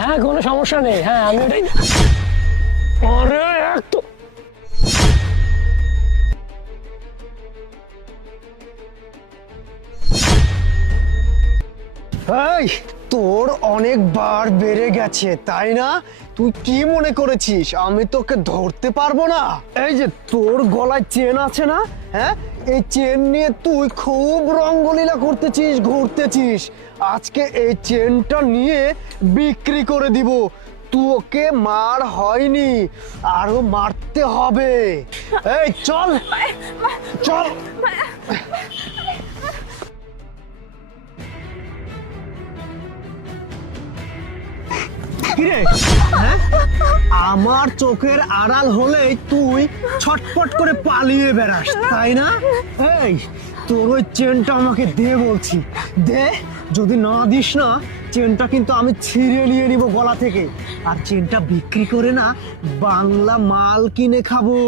হ্যাঁ কোনো সমস্যা নেই, হ্যাঁ আমি ওটাই। আরে এক তো এই তোর অনেকবার বেড়ে গেছে তাই না? তুই কি মনে করেছিস আমি তোকে ধরতে পারবো না? এই যে তোর গলায় চেন আছে না, হ্যাঁ, এই চেন নিয়ে তুই খুব রঙ্গলীলা করতেছিস, ঘুরতেছিস। আজকে এই চেনটা নিয়ে বিক্রি করে দিব। তোকে মার হয়নি, আরো মারতে হবে। এই চল চল। কিরে, হ্যাঁ? আমার চোখের আড়াল হলেই তুই ছটফট করে পালিয়ে বেড়াস তাই না? এই তোর ওই চেনটা আমাকে দে বলছি, দে। যদি না দিস না, চেনটা কিন্তু আমি ছিঁড়ে নিয়ে নিব গলা থেকে, আর চেনটা বিক্রি করে না বাংলা মাল কিনে খাবো।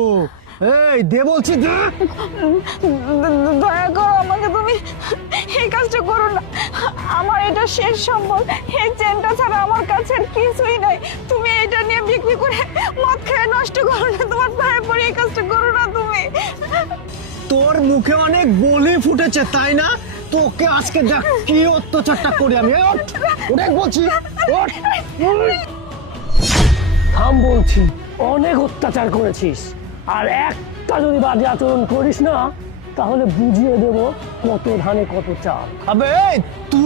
এই দে বলছি, দে। দয়া করো আমাকে, তুমি এই কাজটা করো না। আমার এটা শেষ সম্বল, এই চেনটা ছাড়া আমার কাছে আর কিছুই নাই। তুমি এটা নিয়ে বিক্রি করে মদ খেয়ে নষ্ট করো না, তোমার পায়ে পড়ে এই কাজটা করো না তুমি। তোর মুখে অনেক বলি ফুটেছে তাই না? তোকে আজকে দেখ কি অত্যাচারটা করি আমি। এই ওঠ, ওঠ বলছি, ওঠ। থাম বলছি, অনেক অত্যাচার করেছিস, আর একটা যদি বাজে আচরণ করিস না তাহলে বুঝিয়ে দেবো কত ধানে কত চাল। আবে এই, তুই